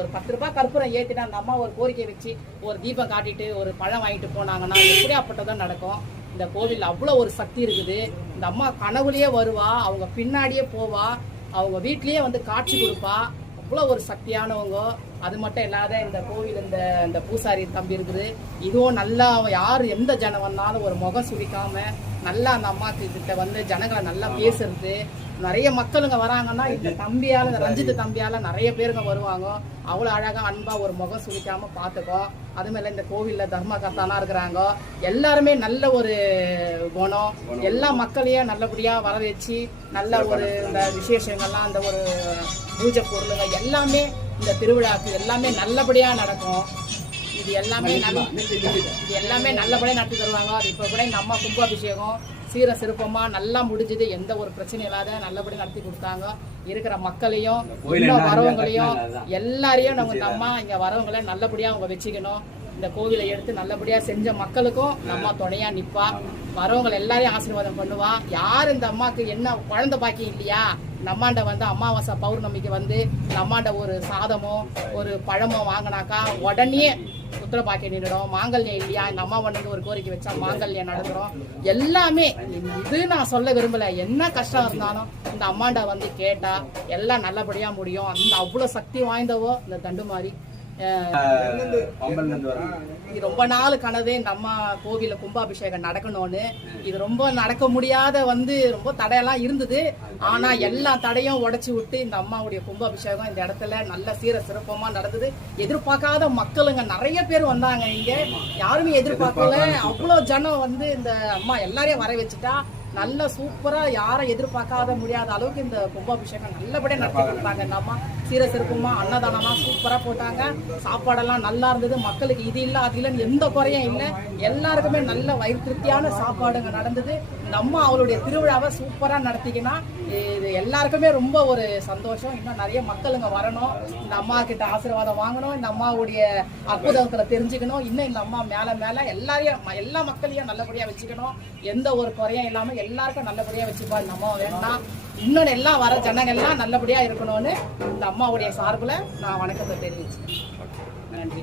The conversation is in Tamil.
ஒரு பத்து ரூபாய் கற்பூரம் ஏற்றினா அந்த அம்மா ஒரு கோரிக்கை வச்சு ஒரு தீபம் காட்டிட்டு ஒரு பழம் வாங்கிட்டு போனாங்கன்னா எப்படியாப்பட்டதான் நடக்கும்? இந்த கோவில் அவ்வளோ ஒரு சக்தி இருக்குது. இந்த அம்மா கனவுலேயே வருவா அவங்க பின்னாடியே போவா அவங்க வீட்லேயே வந்து காட்சி கொடுப்பா. அவ்வளோ ஒரு சக்தியானவங்க அது மட்டும் இல்லாத இந்த கோவில் இந்த இந்த பூசாரி தம்பி இருக்குது. இதுவும் நல்லா யார் எந்த ஜனம் வந்தாலும் ஒரு முகம் சுளிக்காம நல்லா அந்த அம்மா கிட்ட வந்து ஜனங்களை நல்லா பேசுறது. நிறைய மக்களுங்க வராங்கன்னா இந்த தம்பியால இந்த ரஞ்சித் தம்பியால நிறைய பேருங்க வருவாங்க. அவ்வளோ அழகா அன்பா ஒரு முகம் சுளிக்காம பார்த்துக்கோ. அது மேல இந்த கோவில்ல தர்மகர்த்தாலாம் இருக்கிறாங்க. எல்லாருமே நல்ல ஒரு குணம். எல்லா மக்களையும் நல்லபடியா வர வச்சு நல்ல ஒரு இந்த விசேஷங்கள்லாம் இந்த ஒரு பூஜை பொருளுங்க எல்லாமே இந்த திருவிழாக்கு எல்லாமே நல்லபடியா நடக்கும். இது எல்லாமே நல்ல இது எல்லாமே நல்லபடியா நடத்தி தருவாங்க. அது இப்போ கூட இந்த அம்மா கும்பாபிஷேகம் சீர சிறப்பமா நல்லா முடிஞ்சது. எந்த ஒரு பிரச்சனையும் இல்லாத நல்லபடி நடத்தி கொடுத்தாங்க. இருக்கிற மக்களையும் இன்னும் வரவங்களையும் எல்லாரையும் நம்ம அம்மா இங்க வரவங்களை நல்லபடியா அவங்க வச்சுக்கணும். இந்த கோவிலை எடுத்து நல்லபடியா செஞ்ச மக்களுக்கும் இந்த அம்மா துணையா நிப்பா. வரவங்களை எல்லாரையும் ஆசீர்வாதம் பண்ணுவா. யார் இந்த அம்மாக்கு என்ன குழந்தை பாக்கியம் இல்லையா? நம்மாண்ட வந்து அமாவாசை பௌர்ணமிக்கு வந்து நம்மாண்ட ஒரு சாதமோ ஒரு பழமோ வாங்கினாக்கா உடனே புத்திர பாக்கியம் நின்றுடும் மாங்கல்யம் இல்லையா? இந்த அம்மா வந்து ஒரு கோரிக்கை வச்சா மாங்கல்யம் நடந்துடும் எல்லாமே இது நான் சொல்ல விரும்பல. என்ன கஷ்டம் இருந்தாலும் இந்த அம்மாண்ட வந்து கேட்டா எல்லாம் நல்லபடியா முடியும். அந்த அவ்வளவு சக்தி வாய்ந்தவோ? இந்த தண்டுமாரி. ரொம்ப நாள் கனவு இந்த அம்மா கோவில கும்பாபிஷேகம் நடக்கணும்னு. இது ரொம்ப நடக்க முடியாத வந்து ரொம்ப தடையெல்லாம் இருந்தது. ஆனா எல்லா தடையும் உடைச்சு விட்டு இந்த அம்மாவுடைய கும்பாபிஷேகம் இந்த இடத்துல நல்ல சீர சிறப்பமா நடந்தது. எதிர்பார்க்காத மக்களுங்க நிறைய பேர் வந்தாங்க இங்க. யாருமே எதிர்பார்க்கல. அவ்வளவு ஜனம் வந்து இந்த அம்மா எல்லாரையும் வர வச்சுட்டா. நல்ல சூப்பரா யாரை எதிர்பார்க்காத முடியாத அளவுக்கு இந்த கும்பாபிஷேகம் நல்லபடியா நடத்தி கொடுத்தாங்க. இந்த அம்மா சீர சிறப்புமா அன்னதானம்லாம் சூப்பரா போட்டாங்க. சாப்பாடெல்லாம் நல்லா இருந்தது. மக்களுக்கு இது இல்ல அது இல்லைன்னு எந்த குறையும் இல்லை. எல்லாருக்குமே நல்ல வயிறு திருப்தியான சாப்பாடுங்க நடந்தது. இந்த அம்மா அவளுடைய திருவிழாவை சூப்பரா நடத்திக்கினா இது எல்லாருக்குமே ரொம்ப ஒரு சந்தோஷம். இன்னும் நிறைய மக்களுங்க வரணும். இந்த அம்மா கிட்ட ஆசீர்வாதம் வாங்கணும். இந்த அம்மாவுடைய அற்புதங்களை தெரிஞ்சுக்கணும். இன்னும் இந்த அம்மா மேல மேல எல்லாரையும் எல்லா மக்களையும் நல்லபடியா வச்சுக்கணும். எந்த ஒரு குறையும் இல்லாம எல்லாருக்கும் நல்லபடியா வச்சுப்பா இந்த அம்மா வேண்டாம். இன்னொன்னு எல்லாம் வர ஜனங்கள்லாம் நல்லபடியா இருக்கணும்னு இந்த அம்மாவுடைய சார்புல நான் வணக்கத்தை தெரிவிச்சேன் நன்றி.